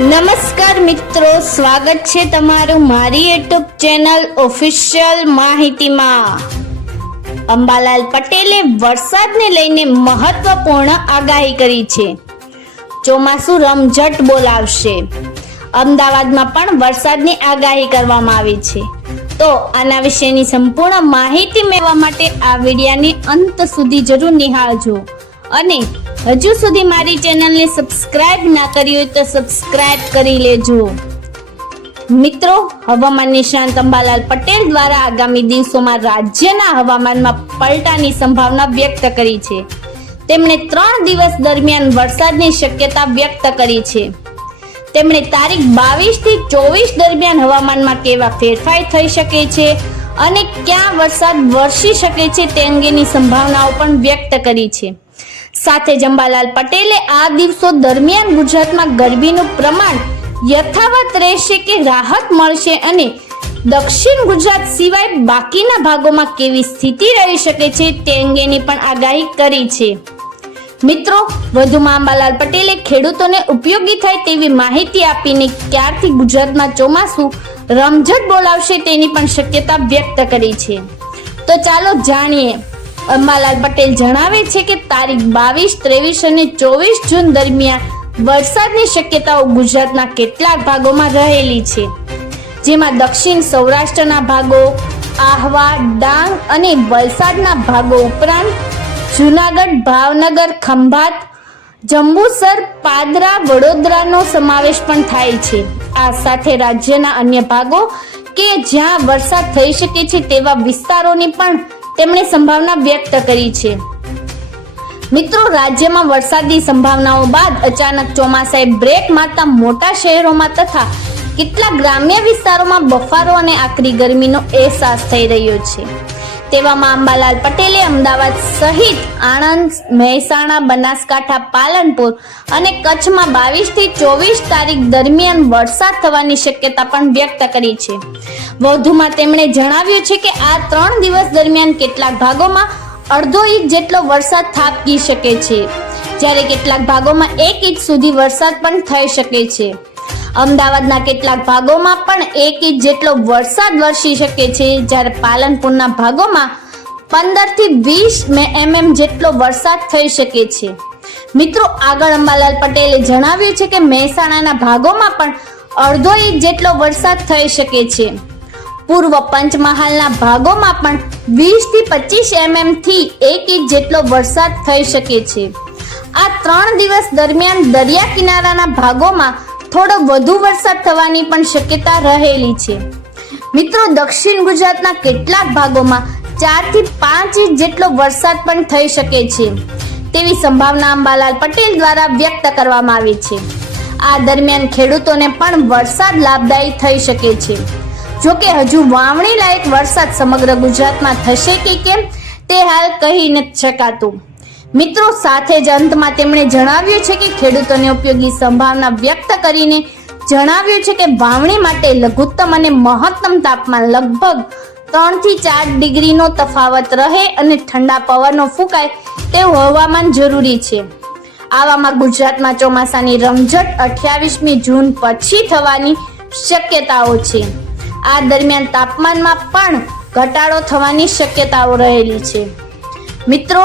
નમસ્કાર મિત્રો, સ્વાગત છે તમારું મારી યુટ્યુબ ચેનલ ઓફિશિયલ માહિતીમાં. અંબાલાલ પટેલે વરસાદને લઈને મહત્વપૂર્ણ આગાહી કરી છે. ચોમાસું રમઝટ બોલાવશે. અમદાવાદમાં પણ વરસાદની આગાહી કરવામાં આવી છે. તો આના વિશેની સંપૂર્ણ માહિતી મેળવવા માટે આ વિડિયાને અંત સુધી જરૂર નિહાળજો. અને હજુ સુધી મારી ચેનલને સબસ્ક્રાઇબ ના કરી હોય તો સબસ્ક્રાઇબ કરી લેજો. મિત્રો, હવામાન નિષ્ણાંત અંબાલાલ પટેલ દ્વારા આગામી દિવસોમાં રાજ્યના હવામાનમાં પલટાની સંભાવના વ્યક્ત કરી છે. તેમણે ત્રણ દિવસ દરમિયાન વરસાદની શક્યતા વ્યક્ત કરી છે. તેમણે તારીખ બાવીસથી ચોવીસ દરમિયાન હવામાનમાં કેવા ફેરફાર થઈ શકે છે અને ક્યાં વરસાદ વરસી શકે છે તે અંગેની સંભાવનાઓ પણ વ્યક્ત કરી છે. સાથે જંબાલાલ પટેલે આ દિવસો દરમિયાન ગુજરાતમાં ગરમીનું પ્રમાણ યથાવત રહેશે કે રાહત મળશે અને દક્ષિણ ગુજરાત સિવાય બાકીના ભાગોમાં કેવી સ્થિતિ રહી શકે છે તે અંગેની પણ આગાહી કરી છે. મિત્રો વધુમાં અંબાલાલ પટેલે ખેડૂતોને ઉપયોગી થાય તેવી માહિતી આપીને ક્યારથી ગુજરાતમાં ચોમાસું રમઝટ બોલાવશે તેની પણ શક્યતા વ્યક્ત કરી છે. તો ચાલો જાણીએ અંબાલાલ પટેલ જણાવે છે કે તારીખ બાવીસ, ત્રેવીસ અને ચોવીસ જૂન દરમિયાન વરસાદની શક્યતાઓ ગુજરાતના કેટલાક ભાગોમાં રહેલી છે. જેમાં દક્ષિણ સૌરાષ્ટ્રના ભાગો, આહવા, ડાંગ અને વલસાડના ભાગો ઉપરાંત જુનાગઢ, ભાવનગર, ખંભાત, જંબુસર, પાદરા, વડોદરાનો સમાવેશ પણ થાય છે. આ સાથે રાજ્યના અન્ય ભાગો કે જ્યાં વરસાદ થઈ શકે છે તેવા વિસ્તારોની પણ તેમણે સંભાવના વ્યક્ત કરી છે. મિત્રો, રાજ્યમાં વરસાદની સંભાવનાઓ બાદ અચાનક ચોમાસાએ બ્રેક મારતા મોટા શહેરોમાં તથા કેટલાક ગ્રામ્ય વિસ્તારોમાં બફારો અને આકરી ગરમીનો અહેસાસ થઈ રહ્યો છે. તેવામાં અંબાલાલ પટેલે અમદાવાદ સહિત આણંદ, મહેસાણા, બનાસકાંઠા, પાલનપુર અને કચ્છમાં બાવીસથી ચોવીસ તારીખ દરમિયાન વરસાદ થવાની શક્યતા પણ વ્યક્ત કરી છે. વધુમાં તેમણે જણાવ્યું છે કે આ ત્રણ દિવસ દરમિયાન કેટલાક ભાગોમાં અડધો ઇંચ જેટલો વરસાદ થાપકી શકે છે. જ્યારે કેટલાક ભાગોમાં એક ઇંચ સુધી વરસાદ પણ થઈ શકે છે. અમદાવાદના કેટલાક ભાગોમાં પણ એક ઇંચ જેટલો વરસાદ વરસી શકે છે. જ્યારે પાલનપુરના ભાગોમાં પંદરથી વીસ એમએમ જેટલો વરસાદ થઈ શકે છે. મિત્રો, આગળ અંબાલાલ પટેલે જણાવ્યું છે કે મહેસાણાના ભાગોમાં પણ અડધો ઇંચ જેટલો વરસાદ થઈ શકે છે. પૂર્વ પંચમહાલના ભાગોમાં પણ વીસથી પચીસ એમએમથી એક ઇંચ જેટલો વરસાદ થઈ શકે છે. આ ત્રણ દિવસ દરમિયાન દરિયા કિનારાના ભાગોમાં થોડો વધુ વરસાદ થવાની પણ શક્યતા રહેલી છે. મિત્રો, દક્ષિણ ગુજરાતના કેટલાક ભાગોમાં ચારથી પાંચ ઇંચ જેટલો વરસાદ પણ થઈ શકે છે. તેવી સંભાવના અંબાલાલ પટેલ દ્વારા વ્યક્ત કરવામાં આવી છે. આ દરમિયાન ખેડૂતોને પણ વરસાદ લાભદાયી થઈ શકે છે. જોકે હજુ વાવણી લાયક વરસાદ સમગ્ર ગુજરાતમાં થશે કે કેમ, તે હાલ કહી નથી શકાતું. મિત્રો, સાથે જ અંતમાં તેમણે જણાવ્યું છે કે ખેડૂતોને ઉપયોગી સંભાવના વ્યક્ત કરીને જણાવ્યું છે કે વાવણી માટે લઘુત્તમ અને મહત્તમ તાપમાન લગભગ ત્રણથી ચાર ડિગ્રીનો તફાવત રહે અને ઠંડા પવનો ફૂંકાય તેવું હવામાન જરૂરી છે. આવામાં ગુજરાતમાં ચોમાસાની રમઝટ અઠ્યાવીસમી જૂન પછી થવાની શક્યતાઓ છે. આ દરમિયાન તાપમાનમાં પણ ઘટાડો થવાની શક્યતાઓ રહેલી છે. મિત્રો